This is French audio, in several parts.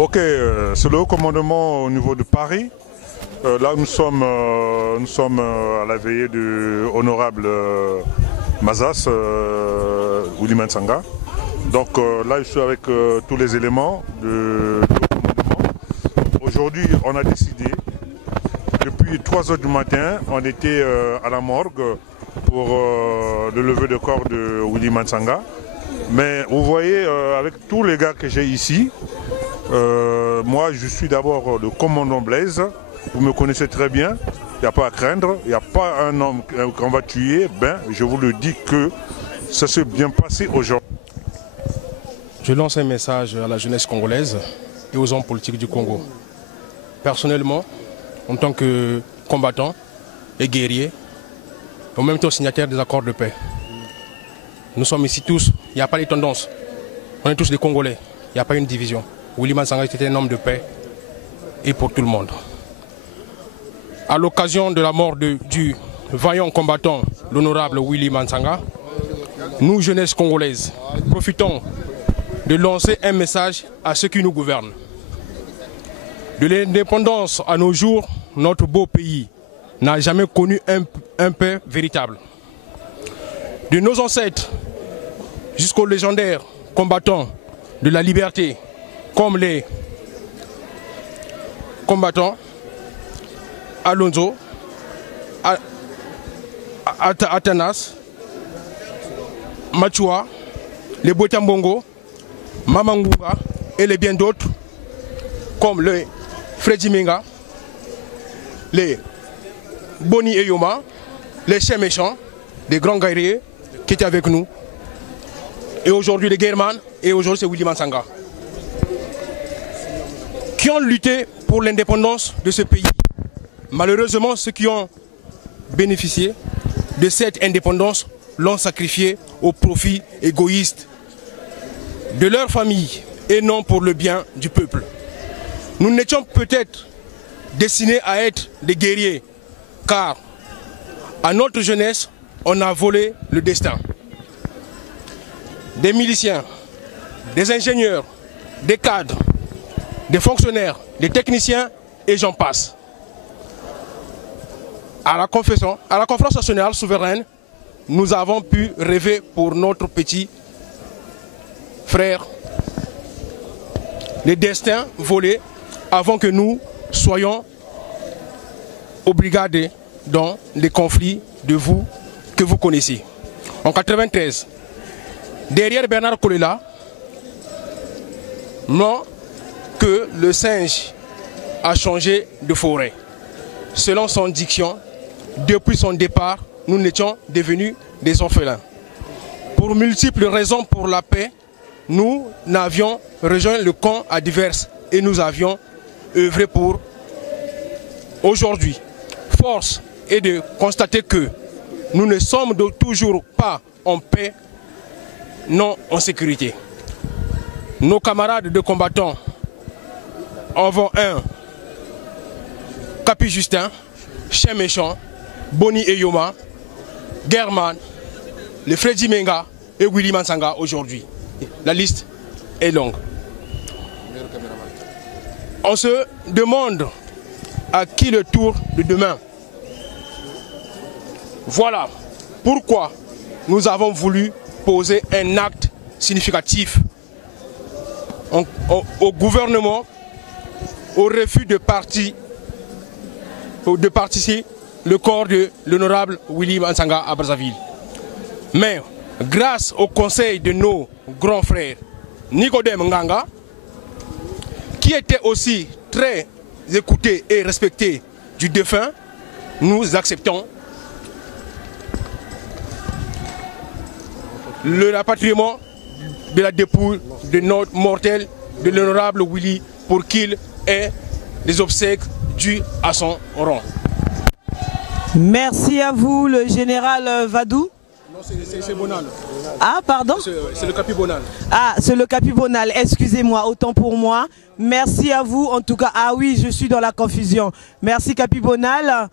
Ok, c'est le haut commandement au niveau de Paris. Là, nous sommes à la veillée de honorable Mazas Willy Mantsanga. Donc là, je suis avec tous les éléments du commandement. Aujourd'hui, on a décidé, depuis 3 h du matin, on était à la morgue pour le lever de corps de Willy Mantsanga. Mais vous voyez, avec tous les gars que j'ai ici, moi je suis d'abord le commandant Blaise, vous me connaissez très bien, il n'y a pas à craindre, il n'y a pas un homme qu'on va tuer, ben je vous le dis que ça s'est bien passé aujourd'hui. Je lance un message à la jeunesse congolaise et aux hommes politiques du Congo. Personnellement, en tant que combattant et guerrier, en même temps signataire des accords de paix, nous sommes ici tous, il n'y a pas de tendance, on est tous des Congolais, il n'y a pas une division. Willy Mantsanga était un homme de paix et pour tout le monde. À l'occasion de la mort du vaillant combattant, l'honorable Willy Mantsanga, nous, jeunesse congolaise, profitons de lancer un message à ceux qui nous gouvernent. De l'indépendance à nos jours, notre beau pays n'a jamais connu un paix véritable. De nos ancêtres jusqu'aux légendaires combattants de la liberté, comme les combattants Alonso, Atanas, Machua, les Botambongo, Mamanguga et les bien d'autres, comme le Freddy Menga, les Boni Eyoma, les chiens méchants, des grands guerriers qui étaient avec nous. Et aujourd'hui les Guerman, et aujourd'hui c'est Willy Mantsanga, qui ont lutté pour l'indépendance de ce pays. Malheureusement, ceux qui ont bénéficié de cette indépendance l'ont sacrifié au profit égoïste de leur famille et non pour le bien du peuple. Nous n'étions peut-être destinés à être des guerriers, car à notre jeunesse, on a volé le destin. Des miliciens, des ingénieurs, des cadres, des fonctionnaires, des techniciens et j'en passe. À la conférence nationale souveraine, nous avons pu rêver pour notre petit frère les destins volés avant que nous soyons obligadés dans les conflits que vous connaissez. En 1993, derrière Bernard Kolela, non que le singe a changé de forêt. Selon son diction, depuis son départ, nous n'étions devenus des orphelins. Pour multiples raisons pour la paix, nous n'avions rejoint le camp adverse et nous avions œuvré pour aujourd'hui. Force est de constater que nous ne sommes toujours pas en paix, non en sécurité. Nos camarades de combattants en vont un Capi Justin, Chien Méchant, Boni Eyoma, German, le Freddy Menga et Willy Mantsanga aujourd'hui. La liste est longue. On se demande à qui le tour de demain. Voilà pourquoi nous avons voulu poser un acte significatif au gouvernement, au refus de participer le corps de l'honorable Willy Mantsanga à Brazzaville. Mais grâce au conseil de nos grands frères, Nicodème Nganga, qui était aussi très écouté et respecté du défunt, nous acceptons le rapatriement de la dépouille de notre mortel, de l'honorable Willy, pour qu'il ait les obsèques dues à son rang. Merci à vous, le général Vadou. Non, c'est Bonal. Ah, pardon? C'est le Capi Bonal. Ah, c'est le Capi Bonal. Excusez-moi, autant pour moi. Merci à vous. En tout cas, ah oui, je suis dans la confusion. Merci Capi Bonal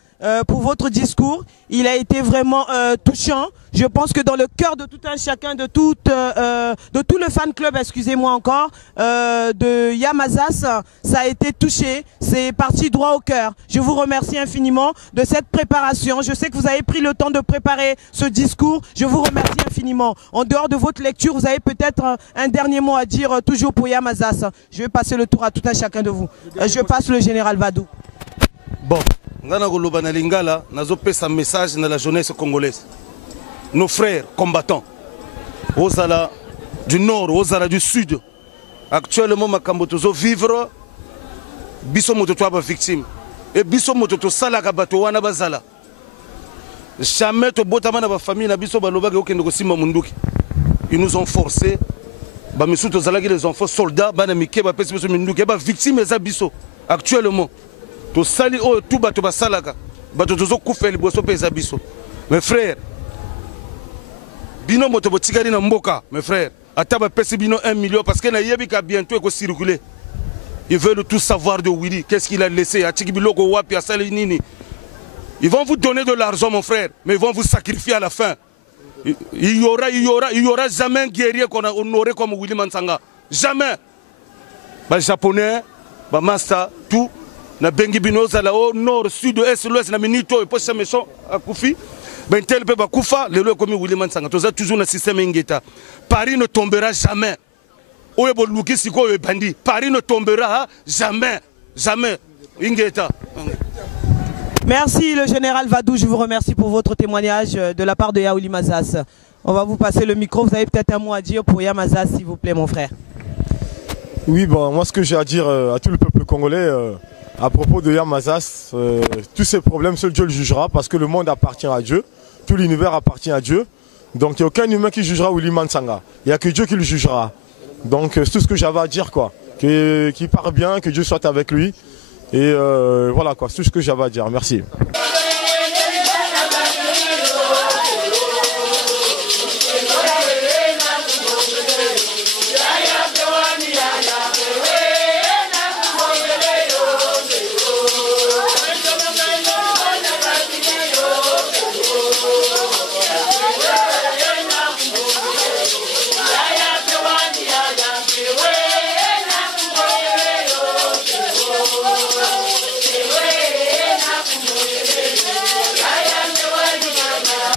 pour votre discours. Il a été vraiment touchant. Je pense que dans le cœur de tout un chacun, de tout le fan club, excusez-moi encore, de Yamazas, ça a été touché. C'est parti droit au cœur. Je vous remercie infiniment de cette préparation. Je sais que vous avez pris le temps de préparer ce discours. Je vous remercie infiniment. En dehors de votre lecture, vous avez peut-être un dernier mot à dire, toujours pour Yamazas. Je vais passer le tour à tout un chacun de vous. Je passe le général Vadou. Bon, ngana koloba na lingala, nazopesa message na la jeunesse congolaise. Nos frères combattants, Ozala du nord, Ozala du sud. Actuellement, makambo tozo vivre, biso moto ba victime. Et biso moto to salaka bato wana bazala. Jamais to botama na ba famille na biso baloba ke okende ko simba munduki. Ils nous ont forcé. Ba misu to zalaki les enfants soldats, bana mike ba pesi biso munduki ba victime za biso. Actuellement, to sali o tout bato ba salaka. Bato tozo kufa liboso pe za biso. Mes frères, bino moto botikali na mboka, mes frères. Ataba pesi bino 1 million parce que na yebi ka bientôt eko circuler. Ils veulent tout savoir de Willy, qu'est-ce qu'il a laissé à Tikibiloko Wapi à Salinini. Ils vont vous donner de l'argent, mon frère, mais ils vont vous sacrifier à la fin. Il y aura jamais un guerrier qu'on a honoré comme Willy Mansanga. Jamais. Les Japonais, les Masta, tout, na bengi bino za au nord, sud, est, l'ouest, na minito et poche méchant à Koufi. Ben tel peu ba Koufa, le comme Willy Mansanga. Tout ça toujours le système ingeta. Paris ne tombera jamais. Paris ne tombera jamais, jamais. Ingeta. Merci le général Vadou, je vous remercie pour votre témoignage de la part de Yaouli Mazas. On va vous passer le micro, vous avez peut-être un mot à dire pour Yamazas, s'il vous plaît mon frère. Oui, bon, moi ce que j'ai à dire à tout le peuple congolais à propos de Yamazas, tous ces problèmes, seul Dieu le jugera parce que le monde appartient à Dieu, tout l'univers appartient à Dieu. Donc il n'y a aucun humain qui jugera Willy Mansanga, il n'y a que Dieu qui le jugera. Donc c'est tout ce que j'avais à dire quoi, qu'il part bien, que Dieu soit avec lui et voilà quoi, c'est tout ce que j'avais à dire, merci.